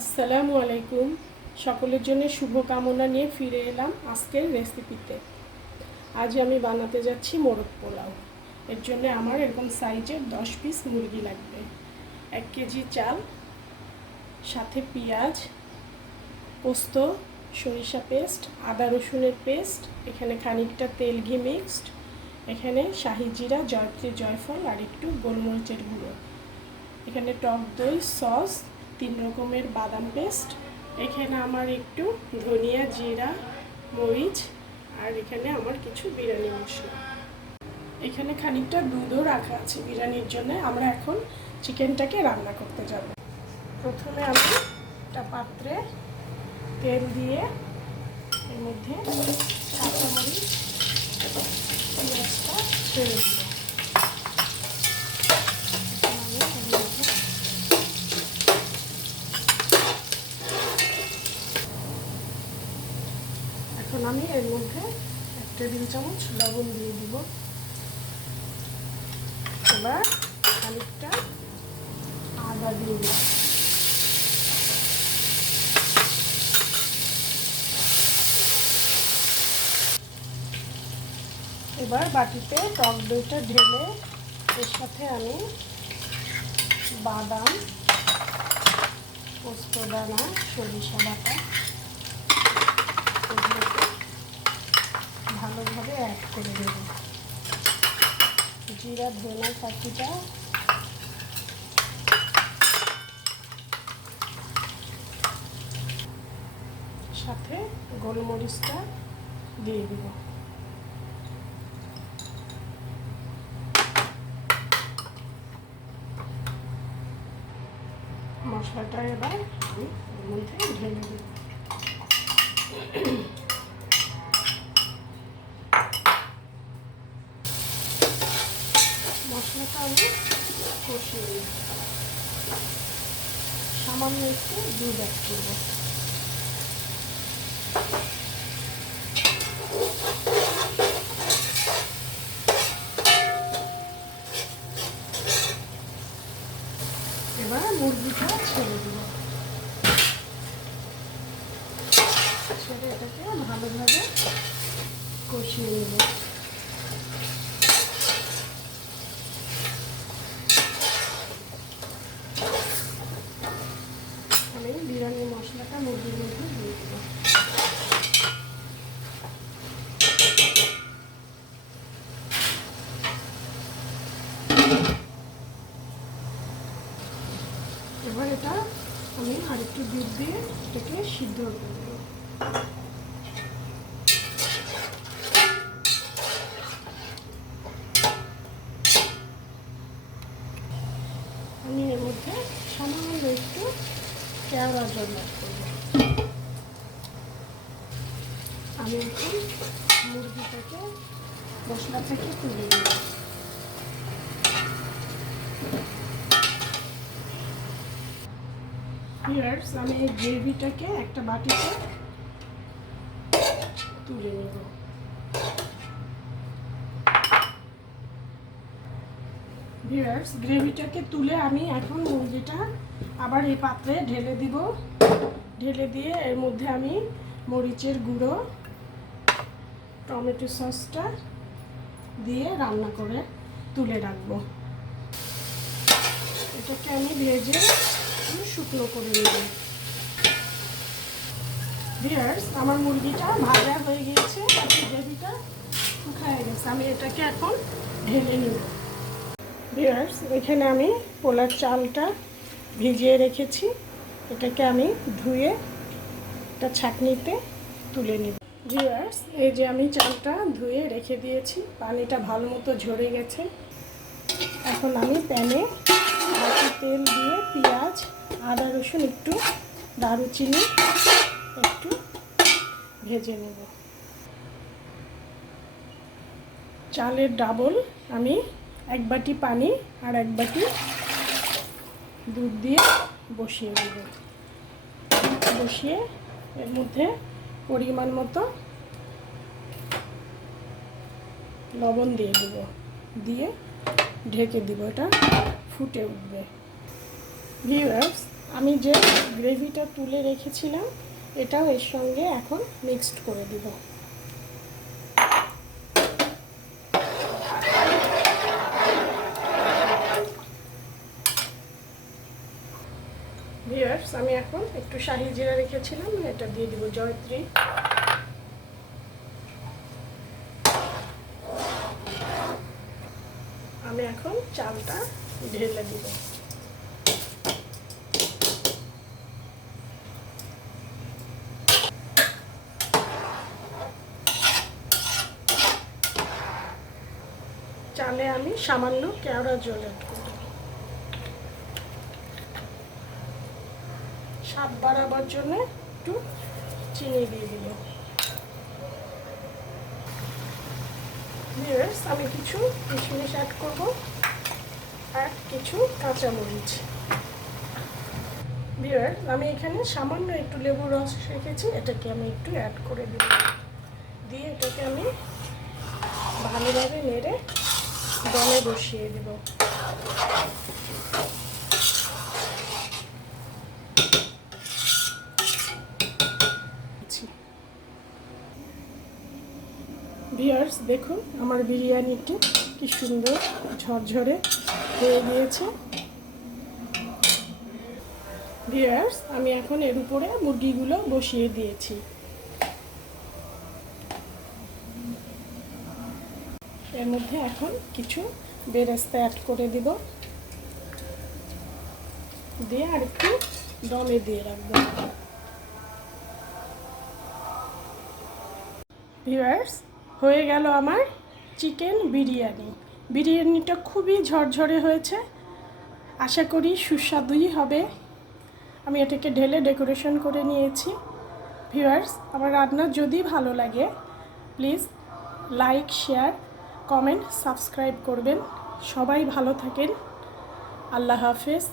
আসসালামু আলাইকুম। সকলের জন্য শুভকামনা নিয়ে ফিরে এলাম আজকের রেসিপিতে। আজ আমি বানাতে যাচ্ছি মোরগ পোলাও। এর জন্য আমার এরকম সাইজের 10 পিস মুরগি লাগবে, 1 কেজি চাল, সাথে পেঁয়াজ, পোস্ত, সরিষা পেস্ট, আদা রসুনের পেস্ট, এখানে খানিকটা তেল ঘি মিক্সড, এখানে শাহি জিরা, জয়ত্রী, জয়ফল আর একটু গোলমরিচের গুঁড়ো, এখানে টক দই, সস, 3 রকমের বাদাম পেস্ট, এখানে আমার একটু ধনিয়া, জিরা, মরিচ আর এখানে আমার কিছু বিরিয়ানি মশলা। এখানে খানিকটা দুধও রাখা আছে বিরিয়ানির জন্য। আমরা এখন চিকেনটাকে রান্না করতে যাব। প্রথমে আমি একটা পাত্রে তেল দিয়ে এর মধ্যে কাঁচামরিচ, পেঁয়াজটা ছেড়ে দিব। এখন আমি এর মধ্যে 1 টেবিল চামচ লবণ দিয়ে দিব। এবার খানিকটা আদা দিয়ে দিব। এবার বাটিতে টক দইটা ঢেলে এর সাথে আমি বাদাম, পোস্ত দানা, সরিষা বাটা এগুলোকে ভালোভাবে অ্যাড করে দেব। জিরা, ধনে পাতাটা সাথে গোলমরিচটা দিয়ে দিব। মশলাটা এবার আমি এর মধ্যে ঢেলে দেব। মশলাটা আমি কষিয়ে নিই। সামান্য একটু দুধ অ্যাড করব। এবার মুরগিটা ছেড়ে দিব। ছেড়ে এটাকে ভালোভাবে কষিয়ে নেব। আমি বিরিয়ানি মশলাটা মুরগির মধ্যে দিয়ে দেব। এবার এটা আমি আরেকটু দুধ দিয়ে এটাকে সিদ্ধ করে দেব। আমি এর মধ্যে সামান্য একটু কেওড়া জল অ্যাড করব। আমি এখন মুরগিটাকে মশলা থেকে তুলে নেব। ভিউয়ার্স, আমি এই গ্রেভিটাকে একটা বাটিতে তুলে নেব। ভিউয়ার্স, গ্রেভিটাকে তুলে আমি এখন মুরগিটা আবার এই পাত্রে ঢেলে দিব। ঢেলে দিয়ে এর মধ্যে আমি মরিচের গুঁড়ো, টমেটো সসটা দিয়ে রান্না করে তুলে রাখবো। এটাকে আমি ভেজে শুকনো করে নেব। ভিউয়ার্স, আমার মুরগিটা ভাজা হয়ে গিয়েছে, গ্রেভিটা শুকিয়ে গেছে। আমি এটাকে এখন ঢেলে নেব। ভিউয়ার্স, এখানে আমি পোলার চালটা ভিজিয়ে রেখেছি। এটাকে আমি ধুয়ে একটা ছাঁকনিতে তুলে নেব। ভিউয়ার্স, এই যে আমি চালটা ধুয়ে রেখে দিয়েছি, পানিটা ভালো মতো ঝরে গেছে। এখন আমি প্যানে বাকি তেল দিয়ে পেঁয়াজ, আদা রসুন, একটু দারুচিনি একটু ভেজে নেব। চালের ডাবল আমি 1 বাটি পানি আর 1 বাটি দুধ দিয়ে বসিয়ে দেব। বসিয়ে এর মধ্যে পরিমাণ মতো লবণ দিয়ে দেব, দিয়ে ঢেকে দিব। এটা ফুটে উঠবে। ভিউয়ার্স, আমি যে গ্রেভিটা তুলে রেখেছিলাম এটাও এর সঙ্গে এখন মিক্সড করে দিব। ভিউয়ার্স, আমি এখন একটু শাহি জিরা রেখেছিলাম, এটা দিয়ে দিব। জয়ত্রী, আমি এখন চালটা ঢেলে দিব। চালে আমি সামান্য কেওড়া জল অ্যাড করব, স্বাদ বাড়াবার জন্য একটু চিনি দিয়ে দিব। ভিউয়ার্স, আমি কিছু কিশমিশ অ্যাড করব আর কিছু কাঁচামরিচ। ভিউয়ার্স, আমি এখানে সামান্য একটু লেবুর রস রেখেছি, এটাকে আমি একটু অ্যাড করে দিব। দিয়ে এটাকে আমি ভালোভাবে নেড়ে দমে বসিয়ে দেব। ভিউয়ার্স, দেখুন আমার বিরিয়ানিটি কি সুন্দর ঝরঝরে হয়ে গিয়েছে। ভিউয়ার্স, আমি এখন এর উপরে মুরগিগুলো বসিয়ে দিয়েছি। এর মধ্যে এখন কিছু বেরেস্তা অ্যাড করে দিব, দিয়ে আর একটু দমে দিয়ে রাখবো। ভিউয়ার্স, হয়ে গেল আমার চিকেন বিরিয়ানি। বিরিয়ানিটা খুবই ঝরঝরে হয়েছে, আশা করি সুস্বাদুই হবে। আমি এটাকে ঢেলে ডেকোরেশন করে নিয়েছি। ভিউয়ার্স, আমার রান্না যদি ভালো লাগে please like, share, comment, subscribe করবেন। সবাই ভালো থাকেন। আল্লাহ হাফেজ।